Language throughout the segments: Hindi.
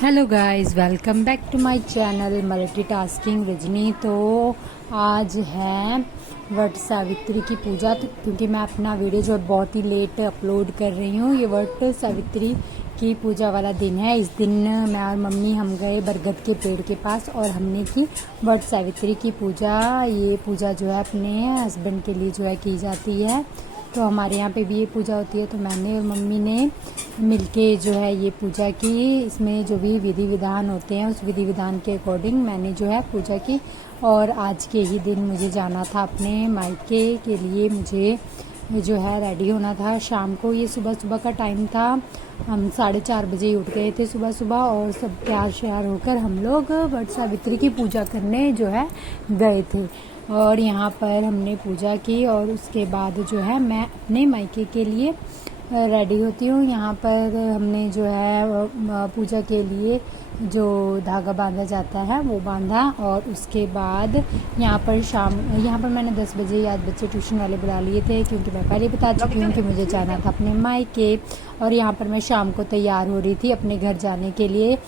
Hello guys, welcome back to my channel multitasking Rajni. तो आज है वट सावित्री की पूजा। तो क्योंकि मैं अपना वीडियो जो है बहुत ही लेट अपलोड कर रही हूँ, ये वट सावित्री की पूजा वाला दिन है। इस दिन मैं और मम्मी हम गए बरगद के पेड़ के पास और हमने की वट सावित्री की पूजा। ये पूजा जो है अपने हस्बैंड के लिए जो है की जाती है। तो हमारे यहाँ पे भी ये पूजा होती है। तो मैंने और मम्मी ने मिलके जो है ये पूजा की। इसमें जो भी विधि विधान होते हैं उस विधि विधान के अकॉर्डिंग मैंने जो है पूजा की। और आज के ही दिन मुझे जाना था अपने मायके के लिए। मुझे जो है रेडी होना था शाम को। ये सुबह सुबह का टाइम था। हम 4:30 बजे ही उठ गए थे सुबह सुबह और सब तैयार श्यार होकर हम लोग वट सावित्री की पूजा करने जो है गए थे। और यहाँ पर हमने पूजा की और उसके बाद जो है मैं अपने मायके के लिए रेडी होती हूँ। यहाँ पर हमने जो है पूजा के लिए जो धागा बांधा जाता है वो बांधा। और उसके बाद यहाँ पर मैंने 10 बजे आज बच्चे ट्यूशन वाले बुला लिए थे, क्योंकि मैं पहले बता चुकी हूँ कि मुझे जाना था अपने मायके। और यहाँ पर मैं शाम को तैयार हो रही थी अपने घर जाने के लिए।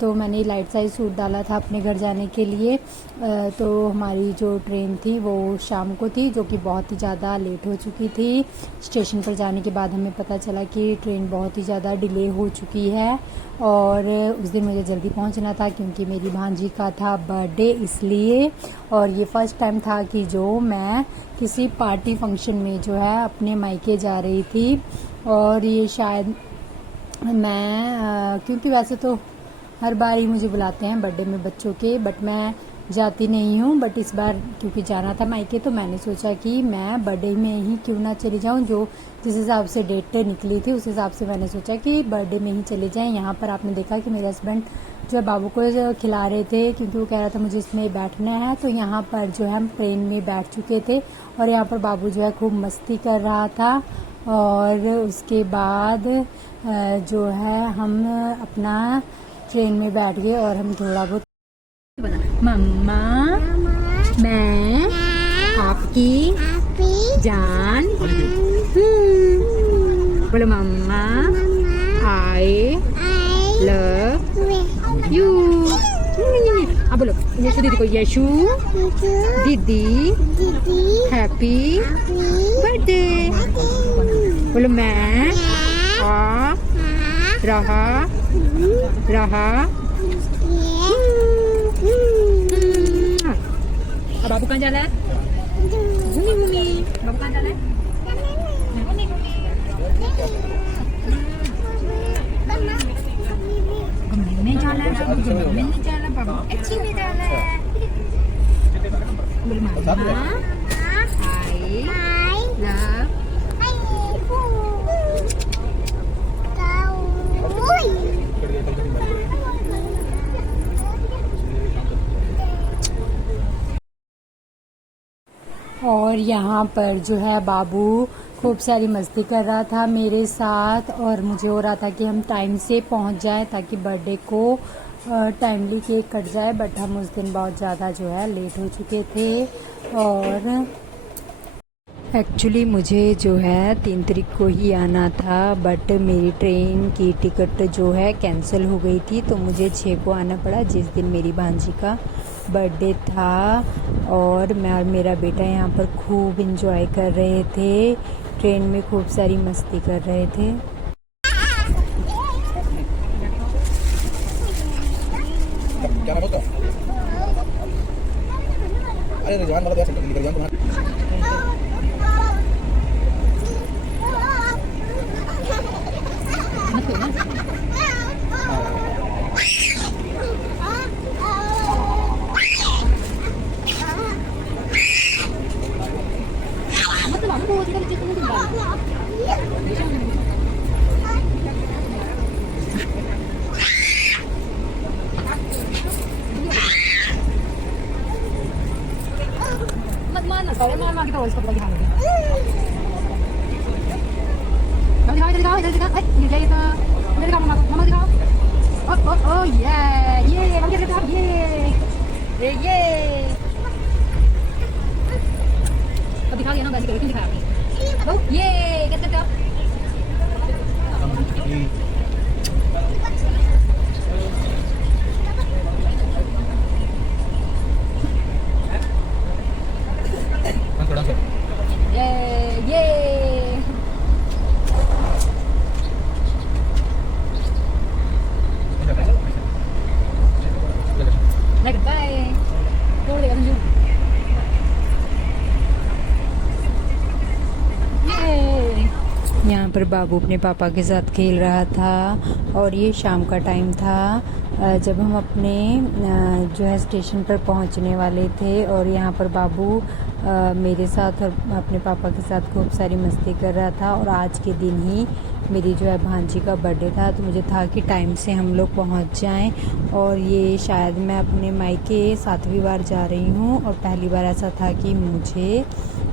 तो मैंने लाइट साइज सूट डाला था अपने घर जाने के लिए। तो हमारी जो ट्रेन थी वो शाम को थी, जो कि बहुत ही ज़्यादा लेट हो चुकी थी। स्टेशन पर जाने के बाद हमें पता चला कि ट्रेन बहुत ही ज़्यादा डिले हो चुकी है। और उस दिन मुझे जल्दी पहुंचना था क्योंकि मेरी भांजी का था बर्थडे, इसलिए। और ये फर्स्ट टाइम था कि जो मैं किसी पार्टी फंक्शन में जो है अपने मायके जा रही थी। और ये शायद मैं क्योंकि वैसे तो हर बार ही मुझे बुलाते हैं बर्थडे में बच्चों के, बट मैं जाती नहीं हूँ। बट इस बार क्योंकि जाना था मायके तो मैंने सोचा कि मैं बर्थडे में ही क्यों ना चली जाऊँ। जो जिस हिसाब से डेट निकली थी उस हिसाब से मैंने सोचा कि बर्थडे में ही चले जाएं। यहाँ पर आपने देखा कि मेरे हस्बैंड जो है बाबू को खिला रहे थे, क्योंकि वो कह रहा था मुझे इसमें बैठना है। तो यहाँ पर जो है हम ट्रेन में बैठ चुके थे और यहाँ पर बाबू जो है खूब मस्ती कर रहा था। और उसके बाद जो है हम अपना ट्रेन में बैठ गए और हम थोड़ा बहुत मम्मा मैं आपकी जान बोलो मम्मा आई लव यू। अब बोलो यशु दीदी को, यशु दीदी हैप्पी बर्थडे। बोलो मैं आ रहा अब बाबू कहाँ जाना है? बाबू कहाँ जाना है? घूमने जाना है बाबू, घूमने नहीं जाना बाबू, अच्छी नहीं जाना है। मम्मा आई लव और यहाँ पर जो है बाबू खूब सारी मस्ती कर रहा था मेरे साथ। और मुझे हो रहा था कि हम टाइम से पहुँच जाए ताकि बर्थडे को टाइमली केक कट जाए। बट हम उस दिन बहुत ज़्यादा जो है लेट हो चुके थे। और एक्चुअली मुझे जो है 3 तारीख को ही आना था, बट मेरी ट्रेन की टिकट जो है कैंसिल हो गई थी। तो मुझे 6 को आना पड़ा, जिस दिन मेरी भांजी का बर्थडे था। और मैं और मेरा बेटा यहाँ पर खूब इंजॉय कर रहे थे, ट्रेन में खूब सारी मस्ती कर रहे थे। क्या होता है? अरे रिजवान वाला Rizwan Kalian mau kita harus lagi hal lagi. Digaw. Ini dia itu. Ini kamu mama digaw. Oh yeah. Kamu kita digaw. Yeah. Kau digaw ya, no, basi kita digaw. Oh yeah, get. पर बाबू अपने पापा के साथ खेल रहा था और ये शाम का टाइम था जब हम अपने जो है स्टेशन पर पहुंचने वाले थे। और यहाँ पर बाबू मेरे साथ और अपने पापा के साथ खूब सारी मस्ती कर रहा था। और आज के दिन ही मेरी जो है भांजी का बर्थडे था, तो मुझे था कि टाइम से हम लोग पहुंच जाएं। और ये शायद मैं अपने मायके 7वीं बार जा रही हूँ और पहली बार ऐसा था कि मुझे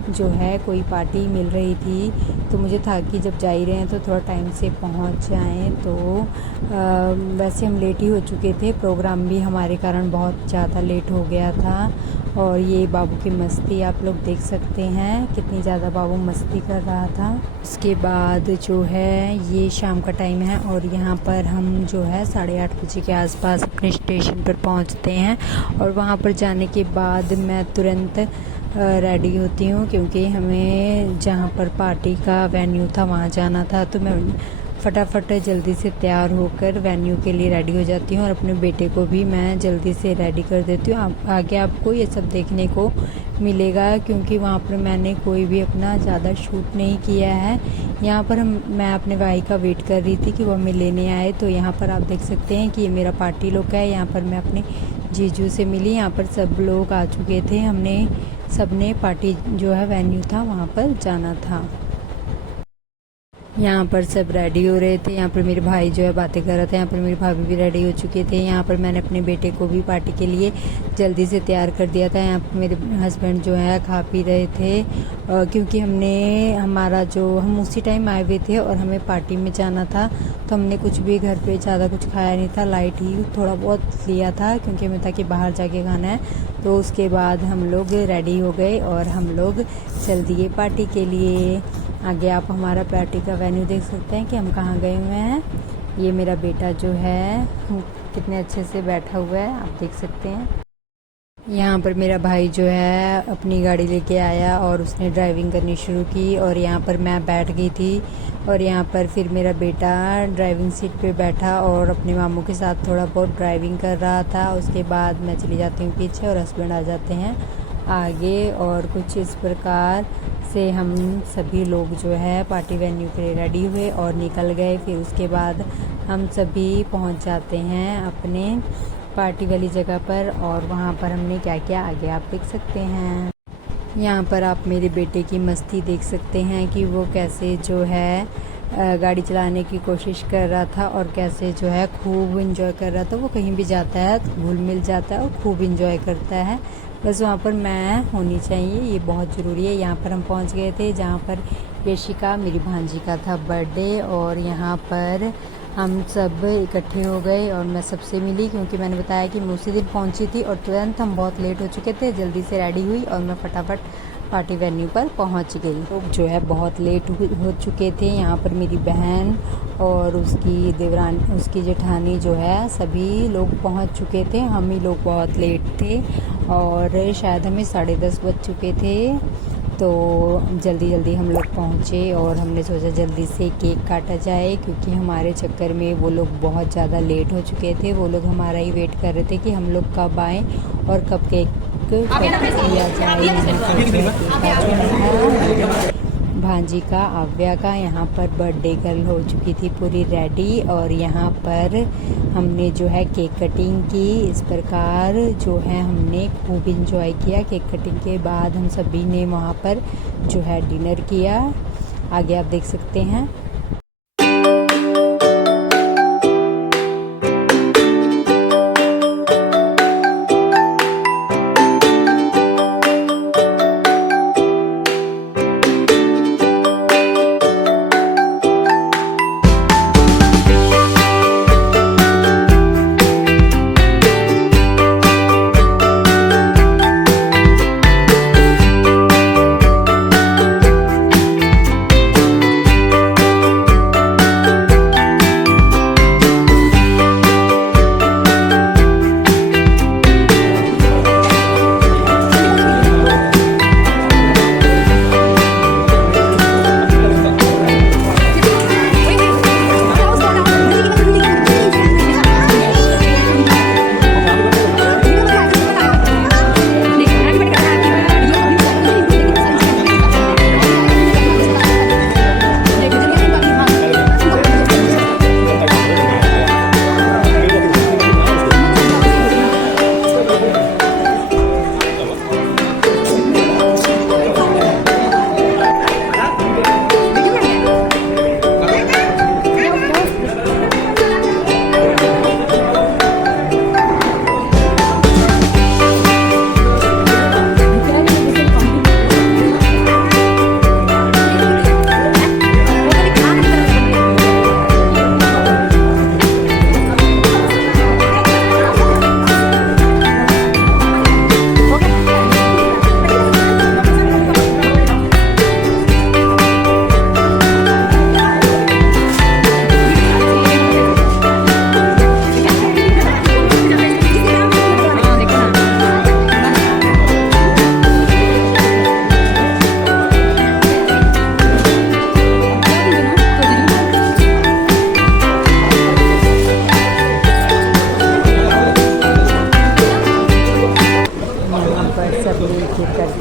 जो है कोई पार्टी मिल रही थी, तो मुझे था कि जब जा ही रहे हैं तो थोड़ा टाइम से पहुंच जाएं। तो वैसे हम लेट ही हो चुके थे, प्रोग्राम भी हमारे कारण बहुत ज़्यादा लेट हो गया था। और ये बाबू की मस्ती आप लोग देख सकते हैं, कितनी ज़्यादा बाबू मस्ती कर रहा था। उसके बाद जो है ये शाम का टाइम है और यहाँ पर हम जो है 8:30 बजे के आसपास अपने स्टेशन पर पहुँचते हैं। और वहाँ पर जाने के बाद मैं तुरंत रेडी होती हूँ, क्योंकि हमें जहाँ पर पार्टी का वेन्यू था वहाँ जाना था। तो मैं फटाफट जल्दी से तैयार होकर वेन्यू के लिए रेडी हो जाती हूँ और अपने बेटे को भी मैं जल्दी से रेडी कर देती हूँ। आगे आपको ये सब देखने को मिलेगा, क्योंकि वहाँ पर मैंने कोई भी अपना ज़्यादा शूट नहीं किया है। यहाँ पर मैं अपने भाई का वेट कर रही थी कि वो हमें लेने आए। तो यहाँ पर आप देख सकते हैं कि ये मेरा पार्टी लुक है। यहाँ पर मैं अपने जीजू से मिली, यहाँ पर सब लोग आ चुके थे। सबने पार्टी जो है वेन्यू था वहाँ पर जाना था। यहाँ पर सब रेडी हो रहे थे। यहाँ पर मेरे भाई जो है बातें कर रहे थे। यहाँ पर मेरी भाभी भी रेडी हो चुके थे। यहाँ पर मैंने अपने बेटे को भी पार्टी के लिए जल्दी से तैयार कर दिया था। यहाँ पर मेरे हस्बैंड जो है खा पी रहे थे, क्योंकि हम उसी टाइम आए हुए थे और हमें पार्टी में जाना था। तो हमने कुछ भी घर पे ज़्यादा कुछ खाया नहीं था, लाइट ही थोड़ा बहुत लिया था, क्योंकि हमें था कि बाहर जाके खाना है। तो उसके बाद हम लोग रेडी हो गए और हम लोग चल दिए पार्टी के लिए। आगे आप हमारा पार्टी का वेन्यू देख सकते हैं कि हम कहाँ गए हुए हैं। ये मेरा बेटा जो है कितने अच्छे से बैठा हुआ है, आप देख सकते हैं। यहाँ पर मेरा भाई जो है अपनी गाड़ी लेके आया और उसने ड्राइविंग करनी शुरू की और यहाँ पर मैं बैठ गई थी। और यहाँ पर फिर मेरा बेटा ड्राइविंग सीट पे बैठा और अपने मामू के साथ थोड़ा बहुत ड्राइविंग कर रहा था। उसके बाद मैं चली जाती हूँ पीछे और हस्बैंड आ जाते हैं आगे। और कुछ इस प्रकार से हम सभी लोग जो है पार्टी वेन्यू के लिए रेडी हुए और निकल गए। फिर उसके बाद हम सभी पहुंच जाते हैं अपने पार्टी वाली जगह पर। और वहां पर हमने क्या किया आगे आप देख सकते हैं। यहाँ पर आप मेरे बेटे की मस्ती देख सकते हैं कि वो कैसे जो है गाड़ी चलाने की कोशिश कर रहा था और कैसे जो है खूब इंजॉय कर रहा था। वो कहीं भी जाता है तो घुल मिल जाता है और खूब इंजॉय करता है। बस वहाँ पर मैं होनी चाहिए, ये बहुत ज़रूरी है। यहाँ पर हम पहुँच गए थे जहाँ पर यशिका मेरी भांजी का था बर्थडे। और यहाँ पर हम सब इकट्ठे हो गए और मैं सबसे मिली, क्योंकि मैंने बताया कि मैं उसी दिन पहुँची थी। और तुरंत हम बहुत लेट हो चुके थे, जल्दी से रेडी हुई और मैं फटाफट पार्टी वेन्यू पर पहुंच गई। लोग जो है बहुत लेट हो चुके थे। यहाँ पर मेरी बहन और उसकी देवरानी, उसकी जेठानी जो है, सभी लोग पहुंच चुके थे। हम ही लोग बहुत लेट थे और शायद हमें 10:30 बज चुके थे। तो जल्दी हम लोग पहुँचे और हमने सोचा जल्दी से केक काटा जाए, क्योंकि हमारे चक्कर में वो लोग बहुत ज़्यादा लेट हो चुके थे। वो लोग हमारा ही वेट कर रहे थे कि हम लोग कब आएँ और कब केक किया जाए। भांजी का आव्या का यहाँ पर बर्थडे गर्ल हो चुकी थी पूरी रेडी। और यहाँ पर हमने जो है केक कटिंग की। इस प्रकार जो है हमने खूब इंजॉय किया। केक कटिंग के बाद हम सभी ने वहाँ पर जो है डिनर किया। आगे आप देख सकते हैं।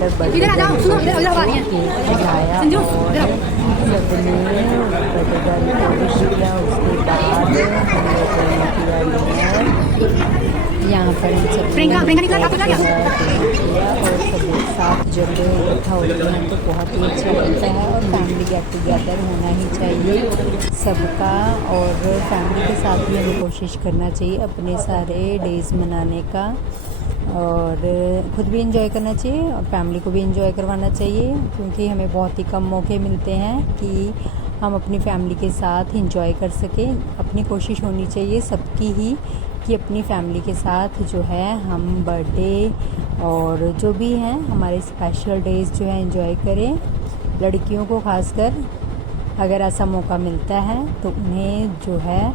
जाकर बर्थडे केक खिलाया और सबने बर्थडे गर्ल को विश किया। उसके बाद हम लोगों ने किया डिनर। यहाँ पर हम सब किया और सब एक साथ जब इकट्ठा होते हैं तो बहुत ही अच्छा लगता है और फैमिली गेट टुगेदर होना ही चाहिए सबका। और फैमिली के साथ भी हमें कोशिश करना चाहिए अपने सारे डेज़ मनाने का और ख़ुद भी इंजॉय करना चाहिए और फैमिली को भी इंजॉय करवाना चाहिए, क्योंकि हमें बहुत ही कम मौके मिलते हैं कि हम अपनी फैमिली के साथ इंजॉय कर सकें। अपनी कोशिश होनी चाहिए सबकी ही कि अपनी फैमिली के साथ जो है हम बर्थडे और जो भी हैं हमारे स्पेशल डेज़ जो है इंजॉय करें। लड़कियों को खासकर अगर ऐसा मौका मिलता है तो उन्हें जो है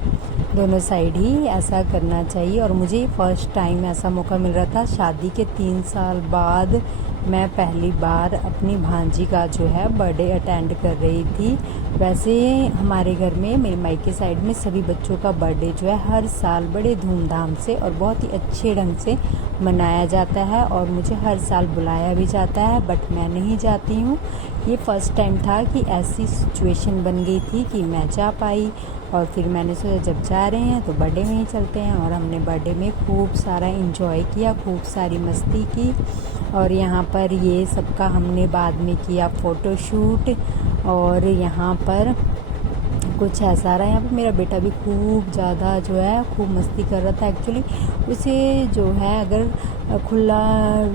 दोनों साइड ही ऐसा करना चाहिए। और मुझे फ़र्स्ट टाइम ऐसा मौका मिल रहा था, शादी के 3 साल बाद मैं पहली बार अपनी भांजी का जो है बर्थडे अटेंड कर रही थी। वैसे हमारे घर में मेरे मायके साइड में सभी बच्चों का बर्थडे जो है हर साल बड़े धूमधाम से और बहुत ही अच्छे ढंग से मनाया जाता है और मुझे हर साल बुलाया भी जाता है, बट मैं नहीं जाती हूँ। ये फ़र्स्ट टाइम था कि ऐसी सिचुएशन बन गई थी कि मैं जा पाई और फिर मैंने सोचा जब जा रहे हैं तो बर्थडे में ही चलते हैं। और हमने बर्थडे में खूब सारा एंजॉय किया, खूब सारी मस्ती की और यहाँ पर ये सबका हमने बाद में किया फ़ोटोशूट। और यहाँ पर कुछ ऐसा रहा, यहाँ पर मेरा बेटा भी खूब ज़्यादा जो है खूब मस्ती कर रहा था। एक्चुअली उसे जो है अगर खुला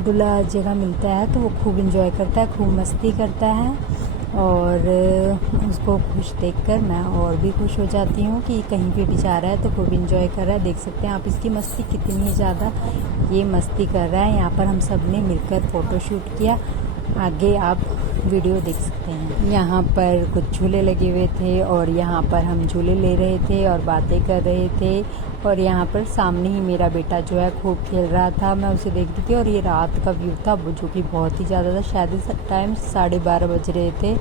डुला जगह मिलता है तो वो खूब इंजॉय करता है, खूब मस्ती करता है और उसको खुश देखकर मैं और भी खुश हो जाती हूँ कि कहीं पे भी जा रहा है तो खूब इंजॉय कर रहा है। देख सकते हैं आप इसकी मस्ती कितनी ज़्यादा ये मस्ती कर रहा है। यहाँ पर हम सब ने मिलकर फ़ोटोशूट किया, आगे आप वीडियो देख सकते हैं। यहाँ पर कुछ झूले लगे हुए थे और यहाँ पर हम झूले ले रहे थे और बातें कर रहे थे। और यहाँ पर सामने ही मेरा बेटा जो है खूब खेल रहा था, मैं उसे देख रही थी। और ये रात का व्यू था जो कि बहुत ही ज़्यादा था, शायद इस टाइम 12:30 बज रहे थे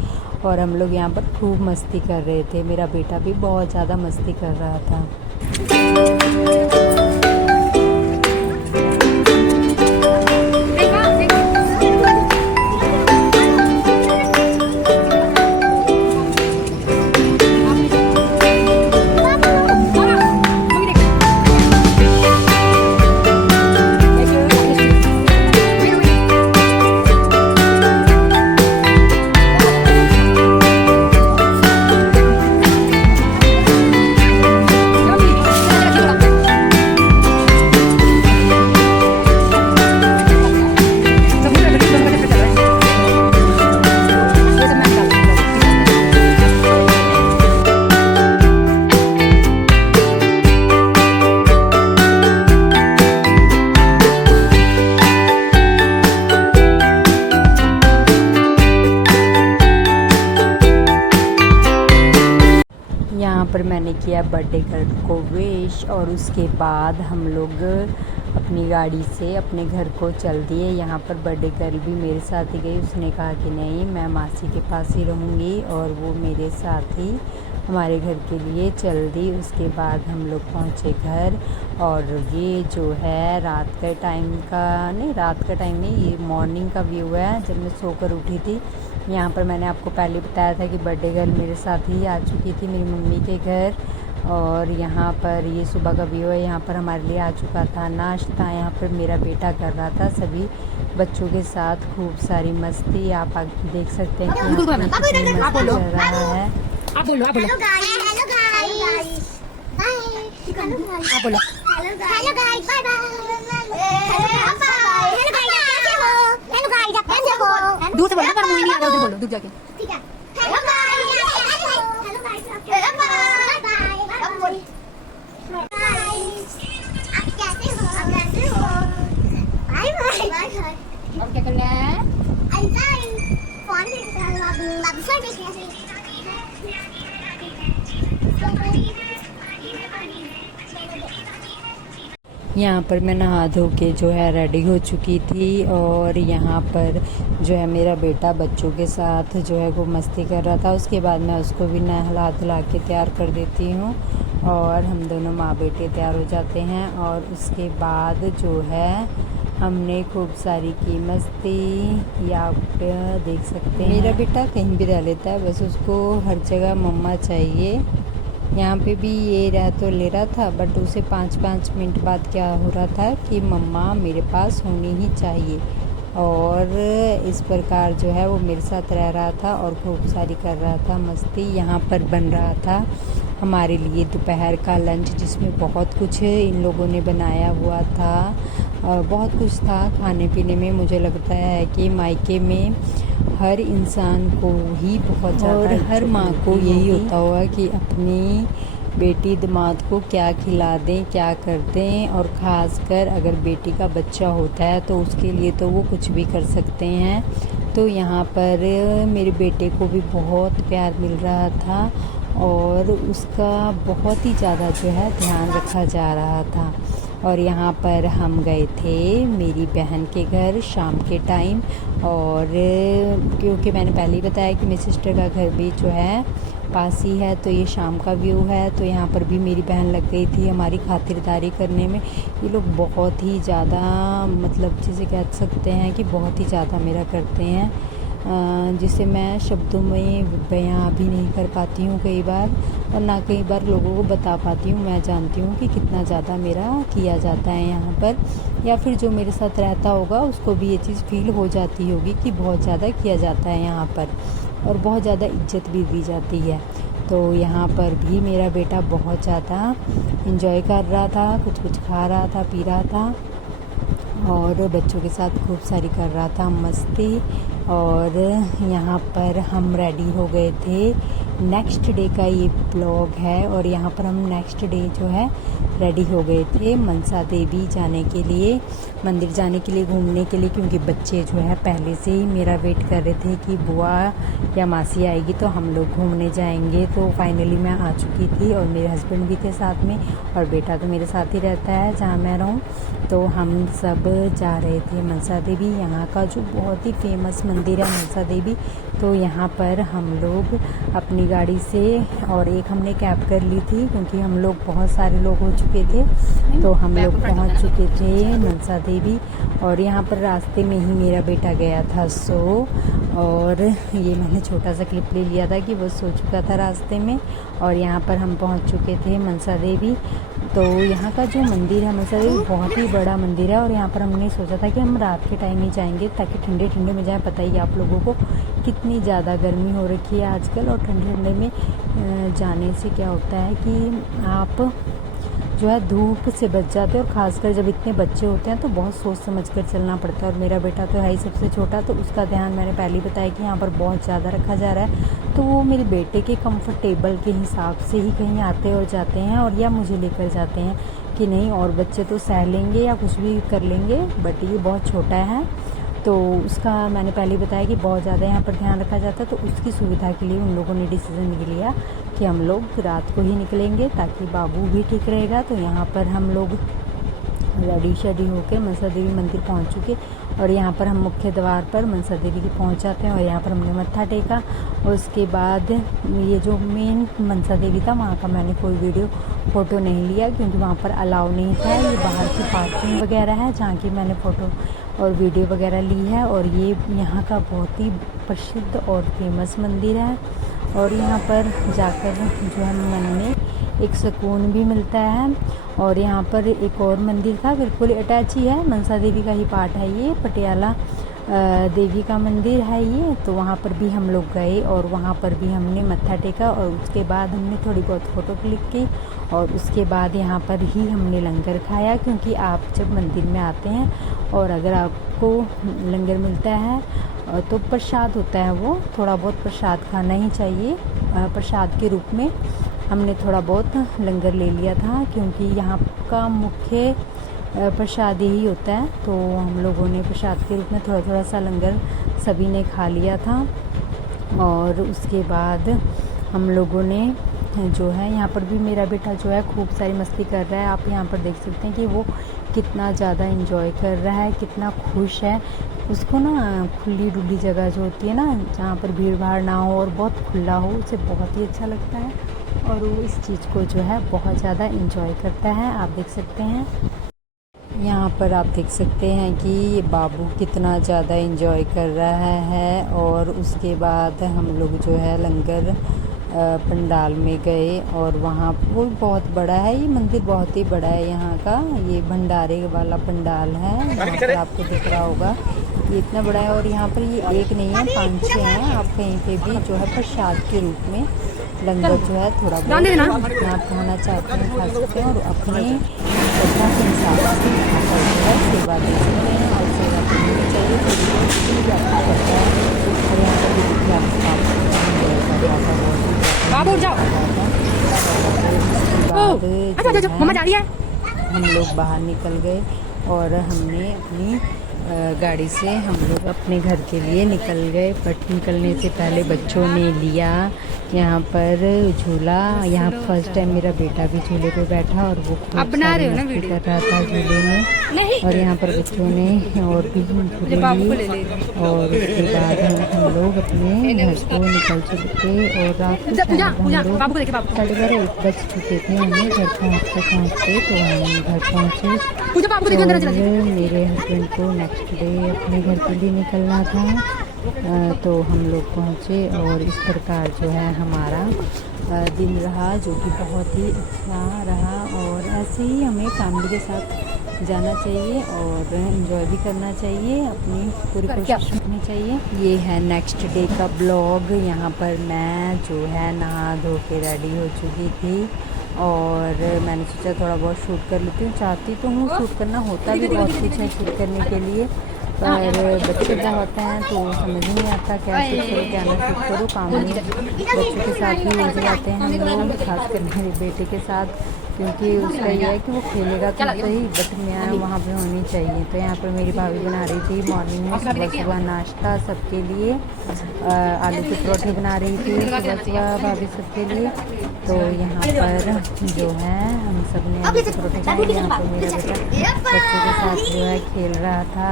और हम लोग यहाँ पर खूब मस्ती कर रहे थे। मेरा बेटा भी बहुत ज़्यादा मस्ती कर रहा था। यहाँ पर मैंने किया बर्थडे गर्ल को विश और उसके बाद हम लोग अपनी गाड़ी से अपने घर को चल दिए। यहाँ पर बर्थडे गर्ल भी मेरे साथ ही गई, उसने कहा कि नहीं मैं मासी के पास ही रहूँगी और वो मेरे साथ ही हमारे घर के लिए चल दी। उसके बाद हम लोग पहुँचे घर और ये जो है रात का टाइम नहीं, ये मॉर्निंग का व्यू है जब मैं सोकर उठी थी। यहाँ पर मैंने आपको पहले बताया था कि बर्थडे गर्ल मेरे साथ ही आ चुकी थी मेरी मम्मी के घर। और यहाँ पर ये सुबह का व्यू है, यहाँ पर हमारे लिए आ चुका था नाश्ता। यहाँ पर मेरा बेटा कर रहा था सभी बच्चों के साथ खूब सारी मस्ती। आप देख सकते हैं कि यहाँ पर कितनी मस्ती कर रहा है। दूर से बोलो, मुझे नहीं आ रहा, बोलो दूर जाके। ठीक है। Hello guys, hello guys, hello bye guys, आप कैसे हो? Bye bye. अब क्या करना है? फोन देख रहा हूं, बाबू देख रहा हूं। यहाँ पर मैं नहा धो के जो है रेडी हो चुकी थी और यहाँ पर जो है मेरा बेटा बच्चों के साथ जो है वो मस्ती कर रहा था। उसके बाद मैं उसको भी नहला धुला के तैयार कर देती हूँ और हम दोनों माँ बेटे तैयार हो जाते हैं। और उसके बाद जो है हमने खूब सारी की मस्ती। ये आप देख सकते हैं। मेरा बेटा कहीं भी रह लेता है, बस उसको हर जगह मम्मा चाहिए। यहाँ पे भी ये रह तो ले रहा था, बट उसे 5-5 मिनट बाद क्या हो रहा था कि मम्मा मेरे पास होनी ही चाहिए। और इस प्रकार जो है वो मेरे साथ रह रहा था और खूब सारी कर रहा था मस्ती। यहाँ पर बन रहा था हमारे लिए दोपहर का लंच, जिसमें बहुत कुछ इन लोगों ने बनाया हुआ था और बहुत कुछ था खाने पीने में। मुझे लगता है कि मायके में हर इंसान को ही बहुत ज़्यादा, और हर माँ को यही होता होगा कि अपनी बेटी दामाद को क्या खिला दें, क्या कर दें। और ख़ासकर अगर बेटी का बच्चा होता है तो उसके लिए तो वो कुछ भी कर सकते हैं। तो यहाँ पर मेरे बेटे को भी बहुत प्यार मिल रहा था और उसका बहुत ही ज़्यादा जो है ध्यान रखा जा रहा था। और यहाँ पर हम गए थे मेरी बहन के घर शाम के टाइम, और क्योंकि मैंने पहले ही बताया कि मेरी सिस्टर का घर भी जो है पास ही है, तो ये शाम का व्यू है। तो यहाँ पर भी मेरी बहन लग गई थी हमारी खातिरदारी करने में। ये लोग बहुत ही ज़्यादा, मतलब जिसे कह सकते हैं कि बहुत ही ज़्यादा मेरा करते हैं, जिसे मैं शब्दों में बयां भी नहीं कर पाती हूँ कई बार, और ना कई बार लोगों को बता पाती हूँ। मैं जानती हूँ कि कितना ज़्यादा मेरा किया जाता है यहाँ पर, या फिर जो मेरे साथ रहता होगा उसको भी ये चीज़ फील हो जाती होगी कि बहुत ज़्यादा किया जाता है यहाँ पर, और बहुत ज़्यादा इज्जत भी दी जाती है। तो यहाँ पर भी मेरा बेटा बहुत ज़्यादा इंजॉय कर रहा था, कुछ खा रहा था, पी रहा था, और बच्चों के साथ खूब सारी कर रहा था मस्ती। और यहाँ पर हम रेडी हो गए थे। नेक्स्ट डे का ये ब्लॉग है, और यहाँ पर हम नेक्स्ट डे जो है रेडी हो गए थे मनसा देवी जाने के लिए, मंदिर जाने के लिए, घूमने के लिए, क्योंकि बच्चे जो है पहले से ही मेरा वेट कर रहे थे कि बुआ या मासी आएगी तो हम लोग घूमने जाएंगे। तो फाइनली मैं आ चुकी थी और मेरे हस्बैंड भी थे साथ में, और बेटा तो मेरे साथ ही रहता है जहाँ मैं रहूँ। तो हम सब जा रहे थे मनसा देवी, यहाँ का जो बहुत ही फेमस मंदिर है मनसा देवी। तो यहाँ पर हम लोग अपनी गाड़ी से, और एक हमने कैब कर ली थी क्योंकि हम लोग बहुत सारे लोग हो चुके थे, तो हम लोग पहुँच चुके थे मनसा देवी। और यहाँ पर रास्ते में ही मेरा बेटा गया था और ये मैंने छोटा सा क्लिप ले लिया था कि वो सो चुका था रास्ते में। और यहाँ पर हम पहुँच चुके थे मनसा देवी। तो यहाँ का जो मंदिर है मनसा देवी बहुत ही बड़ा मंदिर है, और यहाँ पर हमने सोचा था कि हम रात के टाइम ही जाएंगे ताकि ठंडे ठंडे में जाए। पता ही आप लोगों को कितनी ज़्यादा गर्मी हो रखी है आजकल, और ठंडे ठंडे में जाने से क्या होता है कि आप जो है धूप से बच जाते हैं, और ख़ासकर जब इतने बच्चे होते हैं तो बहुत सोच समझ कर चलना पड़ता है। और मेरा बेटा तो है ही सबसे छोटा, तो उसका ध्यान मैंने पहले ही बताया कि यहाँ पर बहुत ज़्यादा रखा जा रहा है। तो वो मेरे बेटे के कंफर्टेबल के हिसाब से ही कहीं आते और जाते हैं, और या मुझे लेकर जाते हैं कि नहीं और बच्चे तो सह लेंगे या कुछ भी कर लेंगे, बट ये बहुत छोटा है। तो उसका मैंने पहले ही बताया कि बहुत ज़्यादा यहाँ पर ध्यान रखा जाता है। तो उसकी सुविधा के लिए उन लोगों ने डिसीज़न लिया कि हम लोग रात को ही निकलेंगे ताकि बाबू भी ठीक रहेगा। तो यहाँ पर हम लोग रेडी शेडी होकर मनसा देवी मंदिर पहुँच चुके, और यहाँ पर हम मुख्य द्वार पर मनसा देवी के पहुँच जाते हैं, और यहाँ पर हमने मत्था टेका। और उसके बाद ये जो मेन मनसा देवी था वहाँ का मैंने कोई वीडियो फ़ोटो नहीं लिया क्योंकि वहाँ पर अलाउ नहीं था। ये बाहर की पार्किंग वगैरह है जहाँ की मैंने फ़ोटो और वीडियो वगैरह ली है। और ये यहाँ का बहुत ही प्रसिद्ध और फेमस मंदिर है, और यहाँ पर जाकर जो है मन में एक सुकून भी मिलता है। और यहाँ पर एक और मंदिर था बिल्कुल अटैच ही है, मनसा देवी का ही पार्ट है ये, पटियाला देवी का मंदिर है ये। तो वहाँ पर भी हम लोग गए और वहाँ पर भी हमने मत्था टेका, और उसके बाद हमने थोड़ी बहुत फ़ोटो क्लिक की, और उसके बाद यहाँ पर ही हमने लंगर खाया। क्योंकि आप जब मंदिर में आते हैं और अगर आपको लंगर मिलता है तो प्रसाद होता है, वो थोड़ा बहुत प्रसाद खाना ही चाहिए। प्रसाद के रूप में हमने थोड़ा बहुत लंगर ले लिया था, क्योंकि यहाँ का मुख्य प्रसाद यही होता है। तो हम लोगों ने प्रसाद के रूप में थोड़ा थोड़ा सा लंगर सभी ने खा लिया था। और उसके बाद हम लोगों ने जो है यहाँ पर भी मेरा बेटा जो है खूब सारी मस्ती कर रहा है। आप यहाँ पर देख सकते हैं कि वो कितना ज़्यादा एंजॉय कर रहा है, कितना खुश है। उसको ना खुली डुली जगह जो होती है ना, जहाँ पर भीड़ भाड़ ना हो और बहुत खुला हो, उसे बहुत ही अच्छा लगता है, और वो इस चीज़ को जो है बहुत ज़्यादा एंजॉय करता है। आप देख सकते हैं यहाँ पर आप देख सकते हैं कि ये बाबू कितना ज़्यादा एंजॉय कर रहा है। और उसके बाद हम लोग जो है लंगर पंडाल में गए और वहाँ वो बहुत बड़ा है, ये मंदिर बहुत ही बड़ा है यहाँ का। ये भंडारे वाला पंडाल है, यहाँ पर आपको दिख रहा होगा, ये इतना बड़ा है। और यहाँ पर ये एक नहीं है, 5-6 हैं। आप कहीं पे भी जो है प्रसाद के रूप में लंगर जो है थोड़ा बहुत आप खाना चाहते हैं खा सकते हैं और अपने श्रद्धा के हिसाब से यहाँ पर जो है सेवा दे सकते हैं और सेवा करनी चाहिए। थोड़ी भी आपको करता है और यहाँ पर भी देखिए हम लोग बाहर निकल गए और हमने अपनी गाड़ी से हम लोग अपने घर के लिए निकल गए। बट निकलने से पहले बच्चों ने लिया यहाँ पर झूला। यहाँ फर्स्ट टाइम मेरा बेटा भी झूले पे बैठा और वो खूब सारी मस्ती कर रहा था झूले में। और यहाँ पर बच्चों ने और भी झूले लिए और उसके बाद हम लोग अपने घर को निकल चुके और रात को 12:30 बज चुके थे। हमें घर पहुँचते तो हम घर पहुँचे और मेरे हस्बैंड को नेक्स्ट डे अपने घर के लिए निकलना था। तो हम लोग पहुँचे और इस प्रकार जो है हमारा दिन रहा, जो कि बहुत ही अच्छा रहा। और ऐसे ही हमें फैमिली के साथ जाना चाहिए और एंजॉय भी करना चाहिए, अपनी पूरी कोशिश रखनी चाहिए। ये है नेक्स्ट डे का ब्लॉग। यहाँ पर मैं जो है नहा धो के रेडी हो चुकी थी और मैंने सोचा थोड़ा बहुत शूट कर लेती हूँ। चाहती तो हूँ शूट करना, होता भी बहुत कुछ है शूट करने के लिए, पर बच्चे बहुत हैं तो समझ नहीं आता क्या शूट करो क्या ना शूट करो। काम में बच्चों के साथ भी उलझ जाते हैं हम लोग, खासकर मेरे बेटे के साथ, क्योंकि उसका ये है कि वो खेलेगा तो सही बट मैं वहाँ पे होनी चाहिए। तो यहाँ पर मेरी भाभी बना रही थी मॉर्निंग में सुबह नाश्ता सबके लिए, आलू के परोठे बना रही थी सुबह भाभी सबके लिए। तो यहाँ पर जो है हम सब ने आलू के परोठे खाए। यहाँ पर मेरा बेटा बच्चों के साथ जो है खेल रहा था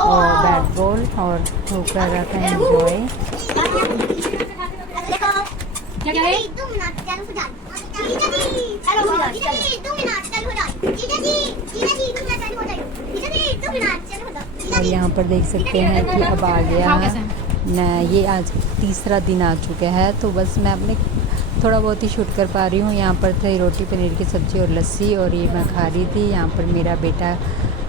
और बैट बॉल और वो कर रहा था एंजॉय। और यहाँ पर देख सकते हैं कि अब आ गया मैं, ये आज तीसरा दिन आ चुका है। तो बस मैं अपने थोड़ा बहुत ही शूट कर पा रही हूँ। यहाँ पर थे रोटी पनीर की सब्ज़ी और लस्सी और ये मैं खा रही थी। यहाँ पर मेरा बेटा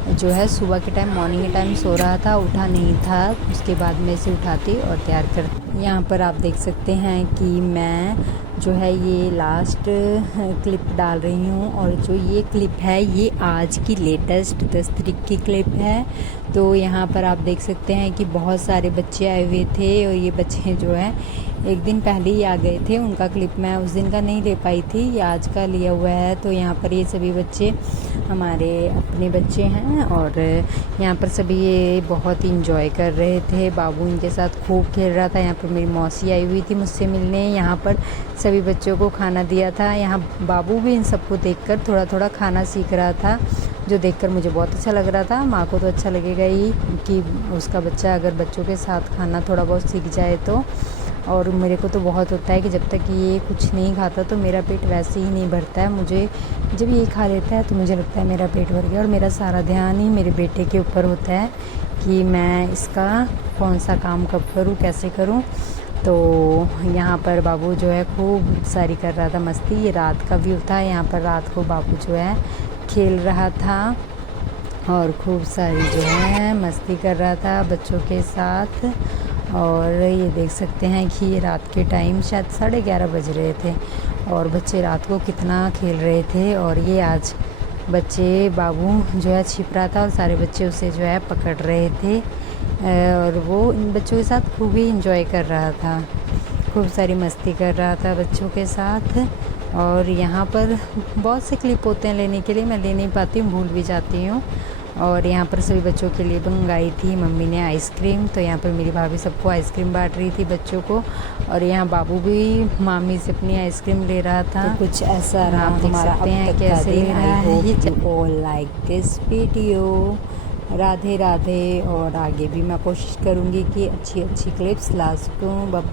जो है सुबह के टाइम मॉर्निंग के टाइम सो रहा था, उठा नहीं था। उसके बाद मैं इसे उठाती और तैयार कर। यहाँ पर आप देख सकते हैं कि मैं जो है ये लास्ट क्लिप डाल रही हूँ और जो ये क्लिप है ये आज की लेटेस्ट 10 तारीख की क्लिप है। तो यहाँ पर आप देख सकते हैं कि बहुत सारे बच्चे आए हुए थे और ये बच्चे जो है एक दिन पहले ही आ गए थे। उनका क्लिप मैं उस दिन का नहीं ले पाई थी, ये आज का लिया हुआ है। तो यहाँ पर ये सभी बच्चे हमारे अपने बच्चे हैं और यहाँ पर सभी ये बहुत इंजॉय कर रहे थे। बाबू इनके साथ खूब खेल रहा था। यहाँ पर मेरी मौसी आई हुई थी मुझसे मिलने, यहाँ पर सभी बच्चों को खाना दिया था। यहाँ बाबू भी इन सबको देखकर थोड़ा थोड़ा खाना सीख रहा था, जो देखकर मुझे बहुत अच्छा लग रहा था। माँ को तो अच्छा लगेगा ही कि उसका बच्चा अगर बच्चों के साथ खाना थोड़ा बहुत सीख जाए तो। और मेरे को तो बहुत होता है कि जब तक ये कुछ नहीं खाता तो मेरा पेट वैसे ही नहीं भरता है। मुझे जब ये खा लेता है तो मुझे लगता है मेरा पेट भर गया और मेरा सारा ध्यान ही मेरे बेटे के ऊपर होता है कि मैं इसका कौन सा काम कब करूँ, कैसे करूँ। तो यहाँ पर बाबू जो है खूब सारी कर रहा था मस्ती। ये रात का व्यू था, यहाँ पर रात को बाबू जो है खेल रहा था और खूब सारी जो है मस्ती कर रहा था बच्चों के साथ। और ये देख सकते हैं कि ये रात के टाइम शायद 11:30 बज रहे थे और बच्चे रात को कितना खेल रहे थे। और ये आज बच्चे बाबू जो है छिप रहा था और सारे बच्चे उसे जो है पकड़ रहे थे और वो इन बच्चों के साथ खूब ही इंजॉय कर रहा था, खूब सारी मस्ती कर रहा था बच्चों के साथ। और यहाँ पर बहुत से क्लिप होते हैं लेने के लिए, मैं ले नहीं पाती हूँ, भूल भी जाती हूँ। और यहाँ पर सभी बच्चों के लिए मंगाई थी मम्मी ने आइसक्रीम। तो यहाँ पर मेरी भाभी सबको आइसक्रीम बांट रही थी बच्चों को और यहाँ बाबू भी मामी से अपनी आइसक्रीम ले रहा था। तो कुछ ऐसा रहा हमारा अब तक कैसे like this video. Radhe Radhe. और आगे भी मैं कोशिश करूँगी कि अच्छी अच्छी क्लिप्स ला सकूँ। बाय।